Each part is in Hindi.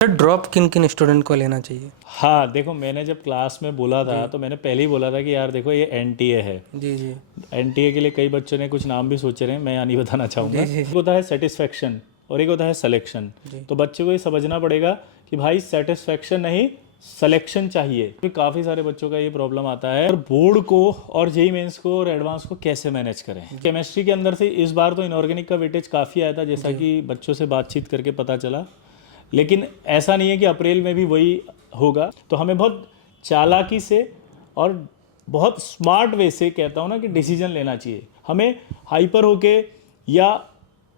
ड्रॉप किन किन स्टूडेंट को लेना चाहिए? हाँ देखो, मैंने जब क्लास में बोला था तो मैंने पहले ही बोला था कि यार देखो ये एनटीए है। जी जी एनटीए के लिए कई बच्चों ने कुछ नाम भी सोचे रहे हैं, मैं यहाँ नहीं बताना चाहूँगा। जी जी एक होता है सेटिस्फेक्शन और एक होता है सिलेक्शन। जी। तो बच्चे को ये समझना पड़ेगा कि भाई सेटिस्फेक्शन नहीं, सिलेक्शन चाहिए। क्योंकि काफ़ी सारे बच्चों का ये प्रॉब्लम आता है और बोर्ड को और जेई मेंस को और एडवांस को कैसे मैनेज करें। केमिस्ट्री के अंदर से इस बार तो इनऑर्गेनिक का वेटेज काफ़ी आया था, जैसा कि बच्चों से बातचीत करके पता चला। लेकिन ऐसा नहीं है कि अप्रैल में भी वही होगा। तो हमें बहुत चालाकी से और बहुत स्मार्ट वे से, कहता हूँ ना, कि डिसीजन लेना चाहिए। हमें हाइपर होके या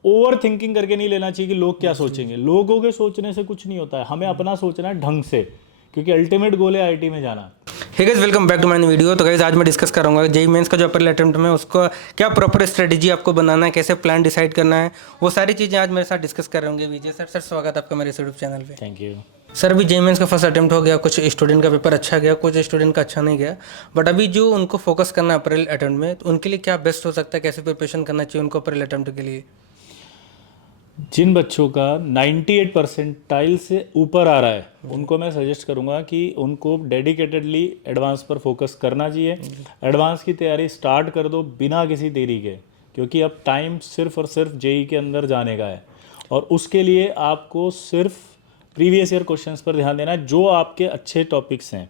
ओवर थिंकिंग करके नहीं लेना चाहिए कि लोग क्या सोचेंगे। लोगों के सोचने से कुछ नहीं होता है, हमें अपना सोचना है ढंग से, क्योंकि अल्टीमेट गोल है आईटी में जाना। Hey guys, welcome back to my video. तो गाइस आज मैं डिस्कस करूंगा जेई मेंस का जो अप्रैल अटेम्प्ट में उसको क्या प्रॉपर स्ट्रेटजी आपको बनाना है, कैसे प्लान डिसाइड करना है, वो सारी चीज़ें आज मेरे साथ डिस्कस कर रहे होंगे। विजय सर, स्वागत है आपका मेरे यूट्यूब चैनल पे। थैंक यू सर, अभी जेई मेंस का फर्स्ट अटेम्प्ट हो गया, कुछ स्टूडेंट का पेपर अच्छा गया, कुछ स्टूडेंट का अच्छा नहीं गया, बट अभी जो उनको फोकस करना है अप्रैल अटेम्प्ट में, तो उनके लिए क्या बेस्ट हो सकता है, कैसे प्रिपरेशन करना चाहिए उनको अप्रैल अटेम्प्ट के लिए? जिन बच्चों का 98 परसेंटाइल से ऊपर आ रहा है उनको मैं सजेस्ट करूंगा कि उनको डेडिकेटेडली एडवांस पर फोकस करना चाहिए। एडवांस की तैयारी स्टार्ट कर दो बिना किसी देरी के, क्योंकि अब टाइम सिर्फ और सिर्फ जेई के अंदर जाने का है। और उसके लिए आपको सिर्फ प्रीवियस ईयर क्वेश्चंस पर ध्यान देना है, जो आपके अच्छे टॉपिक्स हैं।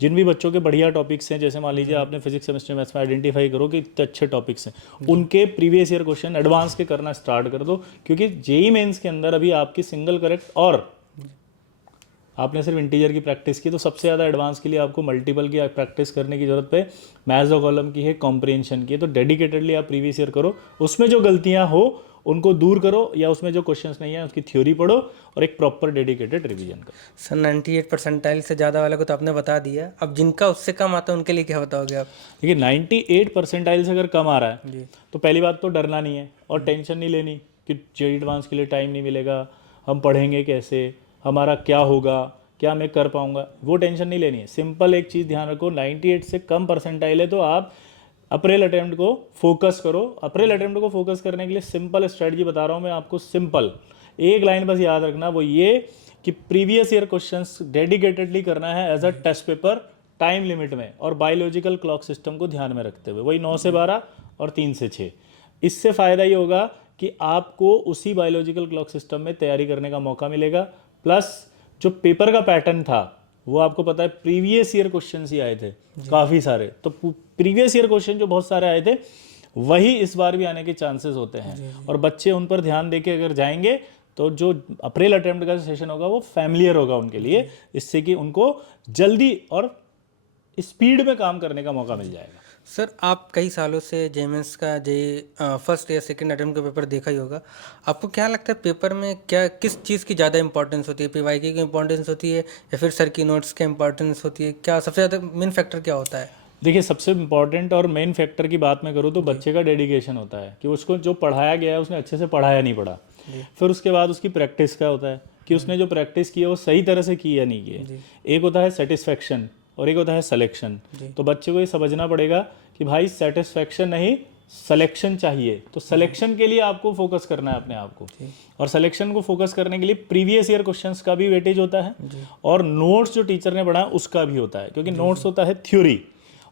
जिन भी बच्चों के बढ़िया टॉपिक्स हैं, जैसे मान लीजिए आपने फिजिक्स केमिस्ट्री मैथ्स में आइडेंटिफाई करो कि इतने अच्छे टॉपिक्स हैं, उनके प्रीवियस ईयर क्वेश्चन एडवांस के करना स्टार्ट कर दो। क्योंकि जेई मेंस के अंदर अभी आपकी सिंगल करेक्ट और आपने सिर्फ इंटीजर की प्रैक्टिस की, तो सबसे ज़्यादा एडवांस के लिए आपको मल्टीपल की प्रैक्टिस करने की जरूरत पे मैथ्स और कॉलम की है, कॉम्प्रिहेंशन की है। तो डेडिकेटेडली आप प्रीवियस ईयर करो, उसमें जो गलतियां हो उनको दूर करो, या उसमें जो क्वेश्चंस नहीं है उसकी थ्योरी पढ़ो और एक प्रॉपर डेडिकेटेड रिवीजन करो। सर, 98 परसेंटाइल से ज़्यादा वाले को तो आपने बता दिया, अब जिनका उससे कम आता है उनके लिए क्या बताओगे आप? देखिए, 98 परसेंटाइल से अगर कम आ रहा है जी तो पहली बात तो डरना नहीं है और टेंशन नहीं लेनी कि जेई एडवांस के लिए टाइम नहीं मिलेगा, हम पढ़ेंगे कैसे, हमारा क्या होगा, क्या मैं कर पाऊंगा, वो टेंशन नहीं लेनी है। सिंपल एक चीज़ ध्यान रखो, 98 से कम परसेंटाइल है तो आप अप्रैल अटेम्प्ट को फोकस करो। अप्रैल अटेम्प्ट को फोकस करने के लिए सिंपल स्ट्रेटजी बता रहा हूँ मैं आपको। सिंपल एक लाइन बस याद रखना, वो ये कि प्रीवियस ईयर क्वेश्चंस डेडिकेटेडली करना है as a test paper, time limit में और बायोलॉजिकल क्लॉक सिस्टम को ध्यान में रखते हुए, वही 9 से 12 और 3 से 6। इससे फ़ायदा ये होगा कि आपको उसी बायोलॉजिकल क्लॉक सिस्टम में तैयारी करने का मौका मिलेगा। प्लस जो पेपर का पैटर्न था वो आपको पता है, प्रीवियस ईयर क्वेश्चन ही आए थे काफ़ी सारे। तो प्रीवियस ईयर क्वेश्चन जो बहुत सारे आए थे वही इस बार भी आने के चांसेस होते हैं। और बच्चे उन पर ध्यान देके अगर जाएंगे तो जो अप्रैल अटेम्प्ट का सेशन होगा वो फैमिलियर होगा उनके लिए, इससे कि उनको जल्दी और स्पीड में काम करने का मौका मिल जाएगा। सर, आप कई सालों से जेई मेंस का फर्स्ट या सेकंड अटेम्प्ट का पेपर देखा ही होगा। आपको क्या लगता है पेपर में क्या किस चीज़ की ज़्यादा इंपॉर्टेंस होती है? पीवाईक्यू की इंपॉर्टेंस होती है या फिर सर की नोट्स की इंपॉर्टेंस होती है? क्या सबसे ज़्यादा मेन फैक्टर क्या होता है? देखिए, सबसे इंपॉर्टेंट और मेन फैक्टर की बात मैं करूँ तो बच्चे का डेडिकेशन होता है कि उसको जो पढ़ाया गया है उसने अच्छे से पढ़ा या नहीं पढ़ा। फिर उसके बाद उसकी प्रैक्टिस का होता है कि उसने जो प्रैक्टिस की है वो सही तरह से की या नहीं की है। एक होता है सेटिस्फेक्शन और एक होता है सिलेक्शन। तो बच्चे को ये समझना पड़ेगा कि भाई सेटिस्फेक्शन नहीं, सिलेक्शन चाहिए। तो सिलेक्शन के लिए आपको फोकस करना है अपने आप को, और सिलेक्शन को फोकस करने के लिए प्रीवियस ईयर क्वेश्चंस का भी वेटेज होता है और नोट्स जो टीचर ने पढ़ा उसका भी होता है। क्योंकि नोट्स होता है थ्योरी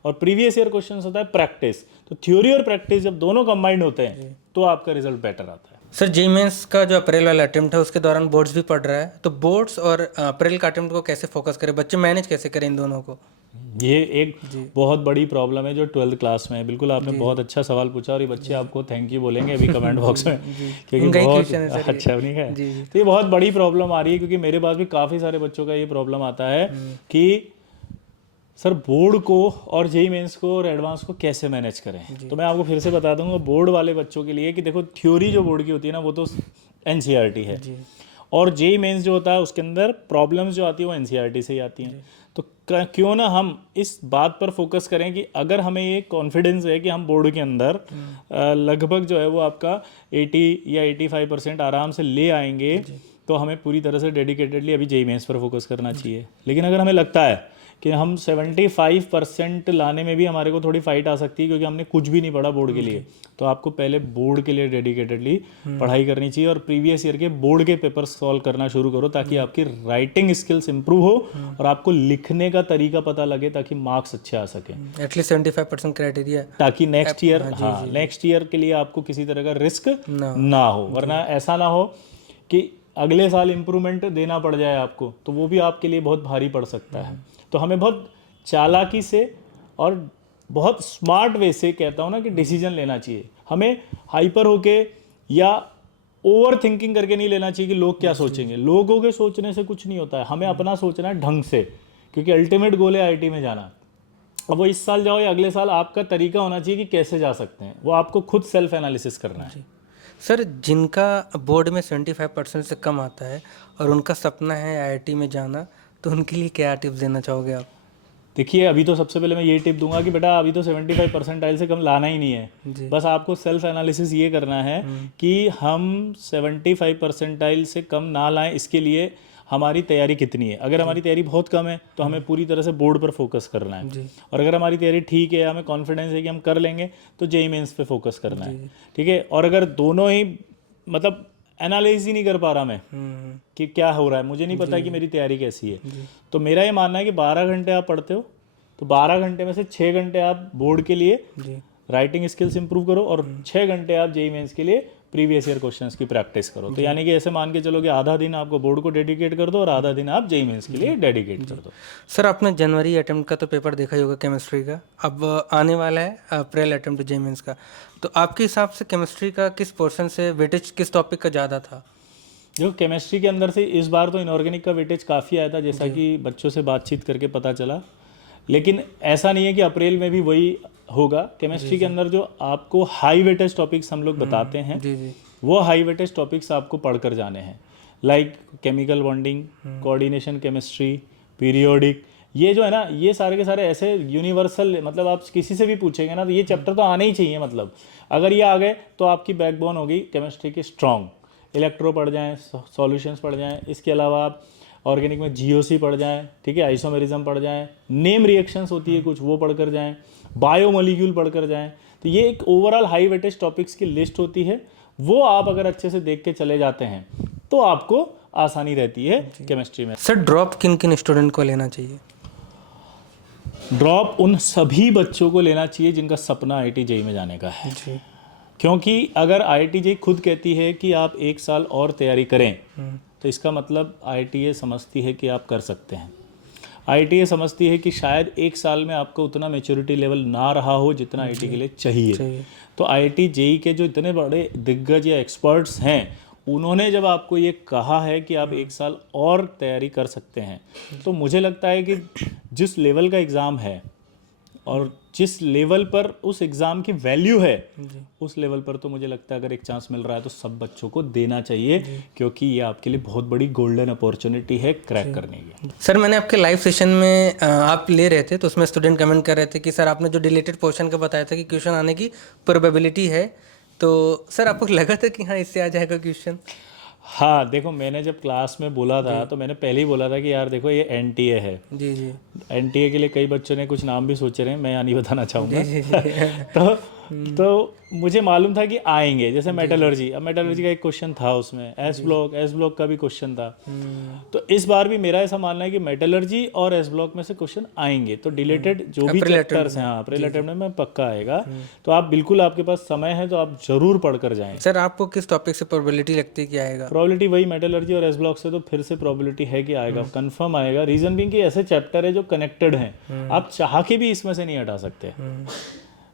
और प्रीवियस ईयर क्वेश्चंस होता है प्रैक्टिस। तो थ्योरी और प्रैक्टिस जब दोनों कंबाइंड होते हैं तो आपका रिजल्ट बेटर आता है। सर, जेई मेंस का जो अप्रैल वाला अटेम्प्ट है उसके दौरान बोर्ड्स भी पढ़ रहा है, तो बोर्ड्स और अप्रैल का अटेम्प्ट को कैसे फोकस करें, बच्चे मैनेज कैसे करें इन दोनों को? ये एक बहुत बड़ी प्रॉब्लम है जो 12th क्लास में है। बिल्कुल, आपने बहुत अच्छा सवाल पूछा और ये बच्चे आपको थैंक यू बोलेंगे अभी कमेंट बॉक्स में, क्योंकि बहुत अच्छा नहीं है। तो ये बहुत बड़ी प्रॉब्लम आ रही है, क्योंकि मेरे पास भी काफ़ी सारे बच्चों का ये प्रॉब्लम आता है कि सर बोर्ड को और जेई मेंस को और एडवांस को कैसे मैनेज करें। तो मैं आपको फिर से बता दूंगा बोर्ड वाले बच्चों के लिए कि देखो, थ्योरी जो बोर्ड की होती है ना वो तो एनसीईआरटी है, और जेई मेंस जो होता है उसके अंदर प्रॉब्लम्स जो आती है वो एनसीईआरटी से ही आती हैं। तो क्यों ना हम इस बात पर फोकस करें कि अगर हमें ये कॉन्फिडेंस है कि हम बोर्ड के अंदर लगभग जो है वो आपका 80 या 85% आराम से ले आएंगे, तो हमें पूरी तरह से डेडिकेटेडली अभी जेईई मेंस पर फोकस करना चाहिए। लेकिन अगर हमें लगता है कि हम 75% लाने में भी हमारे को थोड़ी फाइट आ सकती है क्योंकि हमने कुछ भी नहीं पढ़ा बोर्ड के लिए, तो आपको पहले बोर्ड के लिए डेडिकेटेडली पढ़ाई करनी चाहिए और प्रीवियस ईयर के बोर्ड के पेपर सॉल्व करना शुरू करो ताकि आपकी राइटिंग स्किल्स इंप्रूव हो और आपको लिखने का तरीका पता लगे ताकि मार्क्स अच्छे आ सके, एटलीस्ट 75% क्राइटेरिया, ताकि नेक्स्ट ईयर नेक्स्ट ईयर के लिए आपको किसी तरह का रिस्क ना हो। वरना ऐसा ना हो कि अगले साल इम्प्रूवमेंट देना पड़ जाए आपको, तो वो भी आपके लिए बहुत भारी पड़ सकता है। तो हमें बहुत चालाकी से और बहुत स्मार्ट वे से, कहता हूँ ना, कि डिसीजन लेना चाहिए। हमें हाइपर होके या ओवर थिंकिंग करके नहीं लेना चाहिए कि लोग क्या सोचेंगे। लोगों के सोचने से कुछ नहीं होता है, हमें अपना सोचना है ढंग से, क्योंकि अल्टीमेट गोल है आईआईटी में जाना। अब वो इस साल जाओ या अगले साल, आपका तरीका होना चाहिए कि कैसे जा सकते हैं, वो आपको खुद सेल्फ एनालिसिस करना है। सर जिनका बोर्ड में 75% से कम आता है और उनका सपना है आईआईटी में जाना, तो उनके लिए क्या टिप्स देना चाहोगे आप? देखिए, अभी तो सबसे पहले मैं ये टिप दूंगा कि बेटा अभी तो 75 परसेंटाइल से कम लाना ही नहीं है। बस आपको सेल्फ एनालिसिस ये करना है कि हम 75 परसेंटाइल से कम ना लाएं, इसके लिए हमारी तैयारी कितनी है। अगर हमारी तैयारी बहुत कम है तो हमें पूरी तरह से बोर्ड पर फोकस करना है, और अगर हमारी तैयारी ठीक है, हमें कॉन्फिडेंस है कि हम कर लेंगे, तो जेईई मेंस पे फोकस करना है। ठीक है। और अगर दोनों ही मतलब एनालाइज ही नहीं कर पा रहा मैं कि क्या हो रहा है, मुझे नहीं पता कि मेरी तैयारी कैसी है, तो मेरा ये मानना है कि 12 घंटे आप पढ़ते हो तो 12 घंटे में से 6 घंटे आप बोर्ड के लिए राइटिंग स्किल्स इंप्रूव करो और 6 घंटे आप जेईई मेंस के लिए प्रीवियस ईयर क्वेश्चंस की प्रैक्टिस करो। तो यानी कि ऐसे मान के चलो कि आधा दिन आपको बोर्ड को डेडिकेट कर दो और आधा दिन आप जेईई मेंस के लिए डेडिकेट कर दो। सर आपने जनवरी अटेम्प्ट का तो पेपर देखा ही होगा केमिस्ट्री का, अब आने वाला है अप्रैल अटेम्प्ट जेईई मेंस का, तो आपके हिसाब से केमिस्ट्री का किस पोर्शन से वेटेज किस टॉपिक का ज़्यादा था? जो केमिस्ट्री के अंदर से इस बार तो इनऑर्गेनिक का वेटेज काफ़ी आया था, जैसा कि बच्चों से बातचीत करके पता चला। लेकिन ऐसा नहीं है कि अप्रैल में भी वही होगा। केमिस्ट्री के अंदर जो आपको हाई वेटेज टॉपिक्स हम लोग बताते हैं, वो हाई वेटेज टॉपिक्स आपको पढ़कर जाने हैं, like chemical bonding, coordination chemistry, periodic. ये जो है ना, ये सारे के सारे ऐसे यूनिवर्सल, मतलब आप किसी से भी पूछेंगे ना तो ये चैप्टर तो आने ही चाहिए। मतलब अगर ये आ गए तो आपकी बैकबोन होगी केमिस्ट्री की स्ट्रॉन्ग। इलेक्ट्रो पढ़ जाएँ, सॉल्यूशंस पढ़ जाएँ, इसके अलावा आप ऑर्गेनिक में जीओसी पढ़ जाएँ, ठीक है, आइसोमेरिज्म पढ़ जाएँ, नेम रिएक्शंस होती है कुछ, वो पढ़ कर जाएँ, बायोमोलिक्यूल पढ़ कर जाएँ। तो ये एक ओवरऑल हाई वेटेज टॉपिक्स की लिस्ट होती है, वो आप अगर अच्छे से देख के चले जाते हैं तो आपको आसानी रहती है केमिस्ट्री में। सर ड्रॉप किन किन स्टूडेंट को लेना चाहिए? ड्रॉप उन सभी बच्चों को लेना चाहिए जिनका सपना आईआईटी जेईई में जाने का है, क्योंकि अगर आईआईटी जेईई खुद कहती है कि आप 1 साल और तैयारी करें, तो इसका मतलब आईआईटी ये समझती है कि आप कर सकते हैं। आईआईटी ये समझती है कि शायद 1 साल में आपको उतना मैच्योरिटी लेवल ना रहा हो जितना आईआईटी के लिए चाहिए। तो आईआईटी जेईई के जो इतने बड़े दिग्गज या एक्सपर्ट्स हैं, उन्होंने जब आपको ये कहा है कि आप 1 साल और तैयारी कर सकते हैं, तो मुझे लगता है कि जिस लेवल का एग्ज़ाम है और जिस लेवल पर उस एग्ज़ाम की वैल्यू है, उस लेवल पर तो मुझे लगता है अगर एक चांस मिल रहा है तो सब बच्चों को देना चाहिए, क्योंकि ये आपके लिए बहुत बड़ी गोल्डन अपॉर्चुनिटी है क्रैक करने की। सर मैंने आपके लाइव सेशन में आप ले रहे थे तो उसमें स्टूडेंट कमेंट कर रहे थे कि सर आपने जो डिलीटेड पोर्शन का बताया था कि क्वेश्चन आने की प्रोबेबिलिटी है, तो सर आपको लगा था कि हाँ इससे आ जाएगा क्वेश्चन? हाँ, देखो, मैंने जब क्लास में बोला था तो मैंने पहले ही बोला था कि यार देखो ये एनटीए है। जी जी। एनटीए के लिए कई बच्चों ने कुछ नाम भी सोचे रहे हैं, मैं यहाँ नहीं बताना चाहूँगा। तो मुझे मालूम था कि आएंगे, जैसे मेटलर्जी। अब मेटलर्जी का एक क्वेश्चन था उसमें, एस ब्लॉक का भी क्वेश्चन था। तो इस बार भी मेरा ऐसा मानना है कि मेटलर्जी और एस ब्लॉक में से क्वेश्चन आएंगे। तो डिलेटेड जो भी चैप्टर्स हैं, हाँ, अप्रैल अटेम्प्ट में पक्का आएगा। तो आप बिल्कुल, आपके पास समय है तो आप जरूर पढ़ कर जाएं। सर आपको किस टॉपिक से प्रोबेबिलिटी लगती है कि आएगा? प्रोबेबिलिटी वही मेटलर्जी और एस ब्लॉक से तो फिर से प्रोबेबिलिटी है कि आएगा, कंफर्म आएगा। रीजन बीइंग कि ऐसे चैप्टर है जो कनेक्टेड हैं, आप चाह के भी इसमें से नहीं हटा सकते।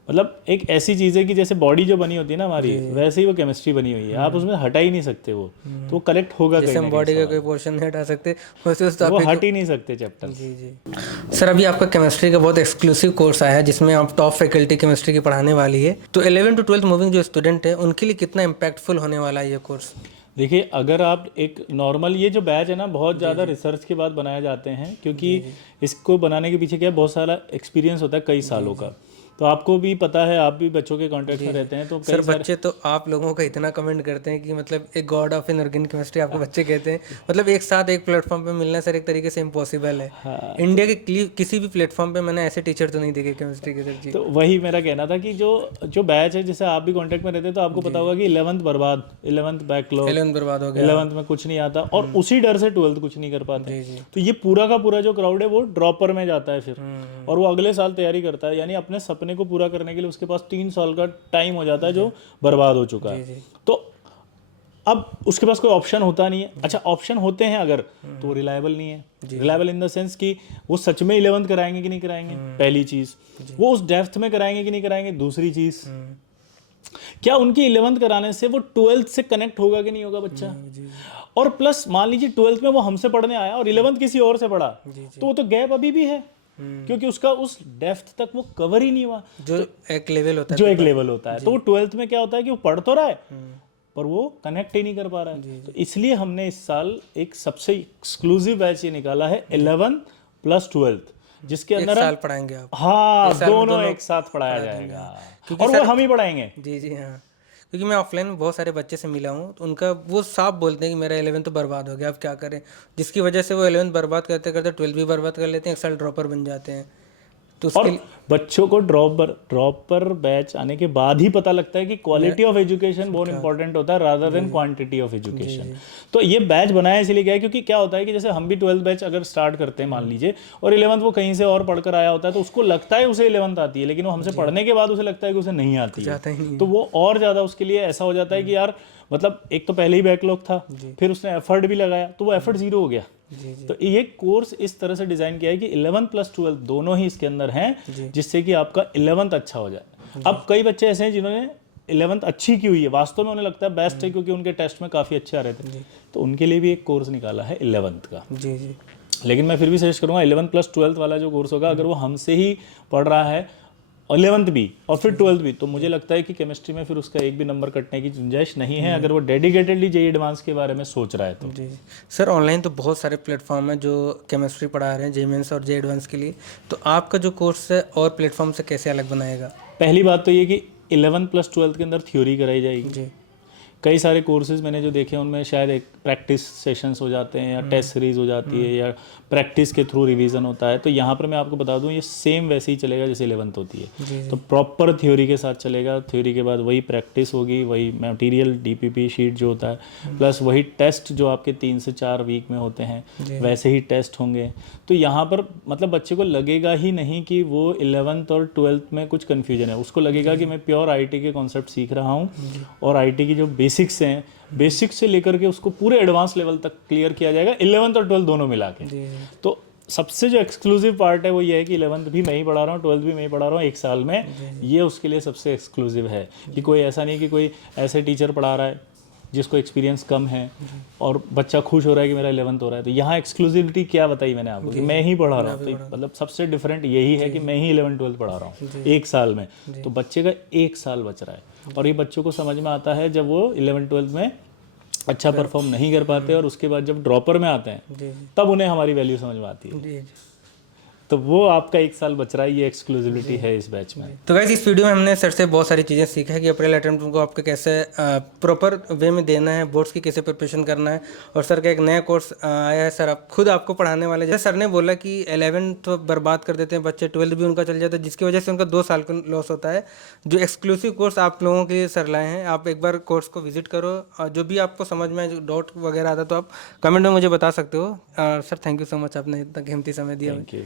मतलब एक ऐसी चीज़ है कि जैसे बॉडी जो बनी होती है ना हमारी, वैसे ही वो केमिस्ट्री बनी हुई है, आप उसमें हटा ही नहीं सकते। वो तो वो कलेक्ट होगा, जैसे हम बॉडी का कोई पोर्शन नहीं हटा सकते, वैसे उस वो हट ही नहीं सकते चैप्टर। जी जी। सर अभी आपका केमिस्ट्री का बहुत एक्सक्लूसिव कोर्स आया है जिसमें आप टॉप फैकल्टी केमिस्ट्री की पढ़ाने वाली है, तो 11 to 12 मूविंग जो स्टूडेंट है उनके लिए कितना इम्पैक्टफुल होने वाला है ये कोर्स? देखिए, अगर आप एक नॉर्मल, ये जो बैच है ना, बहुत ज़्यादा रिसर्च के बाद बनाए जाते हैं, क्योंकि इसको बनाने के पीछे क्या है, बहुत सारा एक्सपीरियंस होता है कई सालों का। तो आपको भी पता है, आप भी बच्चों के कांटेक्ट में रहते हैं, तो सर कई सारे बच्चे तो आप लोगों का इतना कमेंट करते हैं कि मतलब एक गॉड ऑफ इनऑर्गेनिक केमिस्ट्री आपको बच्चे कहते हैं। मतलब एक साथ एक प्लेटफॉर्म पे मिलना सर एक तरीके से इम्पॉसिबल है। हाँ, इंडिया के किसी भी प्लेटफॉर्म पे मैंने ऐसे टीचर तो नहीं देखे केमिस्ट्री के सर जी। तो वही मेरा कहना था कि जो जो बैच है, जैसे आप भी कांटेक्ट में रहते हैं, तो आपको पता होगा कि 11th बर्बाद, 11th बैकलॉग, 11 बर्बाद हो गया। 11th में कुछ नहीं आता, और उसी डर से 12th कुछ नहीं कर पाते। जी जी। तो ये पूरा का पूरा जो क्राउड है वो ड्रॉपर में जाता है फिर, और वो अगले साल तैयारी करता है, यानी अपने सपने को पूरा करने के लिए उसके पास 3 साल का टाइम हो जाता है जो बर्बाद हो चुका है। तो अब उसके पास कोई ऑप्शन होता नहीं है। अच्छा, ऑप्शन होते हैं अगर, तो वो रिलायबल नहीं है। रिलायबल इन द सेंस कि वो सच में 11th कराएंगे कि नहीं कराएंगे, पहली चीज। वो उस डेप्थ में कराएंगे कि नहीं कराएंगे, दूसरी चीज। क्या उनकी 11th कराने से वो 12th से कनेक्ट होगा कि नहीं होगा बच्चा। और प्लस मान लीजिए 12th में वो हमसे पढ़ने आया और 11th किसी और से पढ़ा, तो वो तो गैप अभी भी है, क्योंकि उसका उस डेप्थ तक वो कवर ही नहीं हुआ जो एक लेवल होता है। जो एक लेवल होता है। तो वो 12th में क्या होता है कि वो पढ़ तो रहा है, पर वो कनेक्ट ही नहीं कर पा रहा है। तो इसलिए हमने इस साल एक सबसे एक्सक्लूसिव बैच ये निकाला है 11th प्लस 12th, जिसके एक अंदर साल पढ़ाएंगे आप। हाँ, साल में दोनों दोनों एक साथ पढ़ाया जाएगा, क्योंकि और वो हम ही पढ़ाएंगे। जी जी हाँ, क्योंकि मैं ऑफलाइन में बहुत सारे बच्चे से मिला हूँ, तो उनका वो साफ बोलते हैं कि मेरा 11th तो बर्बाद हो गया, अब क्या करें। जिसकी वजह से वो 11th बर्बाद करते करते 12th भी बर्बाद कर लेते हैं, एक साल ड्रॉपर बन जाते हैं। तो और उसके बच्चों को ड्रॉपर बैच आने के बाद ही पता लगता है कि क्वालिटी ऑफ एजुकेशन बहुत इंपॉर्टेंट होता है rather than quantity of education. तो ये बैच बनाया इसलिए गया है, क्योंकि क्या होता है कि जैसे हम भी 12th बैच अगर स्टार्ट करते हैं मान लीजिए, और 11th वो कहीं से और पढ़कर आया होता है, तो उसको लगता है उसे 11th आती है, लेकिन वो हमसे पढ़ने के बाद उसे लगता है कि उसे नहीं आती है। जाता ही नहीं है। तो वो और ज़्यादा उसके लिए ऐसा हो जाता है कि यार, मतलब एक तो पहले ही बैकलॉग था, फिर उसने एफर्ट भी लगाया, तो वो एफर्ट जीरो हो गया। तो ये कोर्स इस तरह से डिजाइन किया है कि 11th प्लस 12th दोनों ही इसके अंदर हैं, जिससे कि आपका 11th अच्छा हो जाए। अब कई बच्चे ऐसे हैं जिन्होंने 11th अच्छी की हुई है, वास्तव में उन्हें लगता है बेस्ट है, क्योंकि उनके टेस्ट में काफ़ी अच्छे आ रहे थे, तो उनके लिए भी एक कोर्स निकाला है 11th का। जी जी। लेकिन मैं फिर भी सजेस्ट करूँगा 11th प्लस 12th वाला जो कोर्स होगा, अगर वो हमसे ही पढ़ रहा है 11th भी और फिर 12th भी, तो मुझे लगता है कि केमिस्ट्री में फिर उसका एक भी नंबर कटने की गुंजाइश नहीं है, अगर वो डेडिकेटेडली जेईई एडवांस के बारे में सोच रहा है तो। जी सर, ऑनलाइन तो बहुत सारे प्लेटफॉर्म हैं जो केमिस्ट्री पढ़ा रहे हैं जेईई मेंस और जेईई एडवांस के लिए, तो आपका जो कोर्स है और प्लेटफॉर्म से कैसे अलग बनाएगा? पहली बात तो ये कि 11th प्लस 12th के अंदर थ्योरी कराई जाएगी। जी। कई सारे कोर्सेज मैंने जो देखे उनमें शायद एक प्रैक्टिस सेशंस हो जाते हैं, या टेस्ट सीरीज हो जाती है, या प्रैक्टिस के थ्रू रिवीजन होता है। तो यहाँ पर मैं आपको बता दूँ, ये सेम वैसे ही चलेगा जैसे 11th होती है। तो प्रॉपर थ्योरी के साथ चलेगा, थ्योरी के बाद वही प्रैक्टिस होगी, वही मटेरियल डीपीपी शीट जो होता है, प्लस वही टेस्ट जो आपके 3 से 4 वीक में होते हैं, वैसे ही टेस्ट होंगे। तो यहाँ पर मतलब बच्चे को लगेगा ही नहीं कि वो 11th और 12th में कुछ कन्फ्यूजन है, उसको लगेगा कि मैं प्योर आईटी के कॉन्सेप्ट सीख रहा हूँ, और आईटी की जो बेसिक्स हैं, बेसिक्स से लेकर के उसको पूरे एडवांस लेवल तक क्लियर किया जाएगा 11th और 12th दोनों मिला के। तो सबसे जो एक्सक्लूसिव पार्ट है वो ये है कि 11th भी मैं ही पढ़ा रहा हूँ, 12th भी मैं ही पढ़ा रहा हूँ एक साल में। ये उसके लिए सबसे एक्सक्लूसिव है कि कोई ऐसा नहीं कि कोई ऐसे टीचर पढ़ा रहा है जिसको एक्सपीरियंस कम है और बच्चा खुश हो रहा है कि मेरा 11th हो रहा है। तो यहाँ एक्सक्लूसिविटी क्या बताई मैंने आपको कि मैं ही पढ़ा रहा हूँ, तो मतलब सबसे डिफरेंट यही है कि मैं ही 11th 12th पढ़ा रहा हूँ एक साल में। तो बच्चे का एक साल बच रहा है, और ये बच्चों को समझ में आता है जब वो 11th 12th में अच्छा परफॉर्म नहीं कर पाते, और उसके बाद जब ड्रॉपर में आते हैं तब उन्हें हमारी वैल्यू समझ में आती है। तो वो आपका एक साल बच रहा है, ये एक्सक्लूसिविटी है इस बैच में। तो गाइस, इस वीडियो में हमने सर से बहुत सारी चीज़ें सीखा है कि अप्रैल अटेम्प्ट को आपको कैसे प्रॉपर वे में देना है, बोर्ड्स की कैसे प्रिपरेशन करना है। और सर का एक नया कोर्स आया है, सर आप खुद आपको पढ़ाने वाले। जैसे सर ने बोला कि 11th बर्बाद कर देते हैं बच्चे, 12th भी उनका चल जाता है, जिसकी वजह से उनका 2 साल का लॉस होता है। जो एक्सक्लूसिव कोर्स आप लोगों के लिए सर लाए हैं, आप एक बार कोर्स को विजिट करो, और जो भी आपको समझ में जो डाउट वगैरह आता है तो आप कमेंट में मुझे बता सकते हो। Sir thank you so much, आपने इतना कीमती समय दिया। Thank you.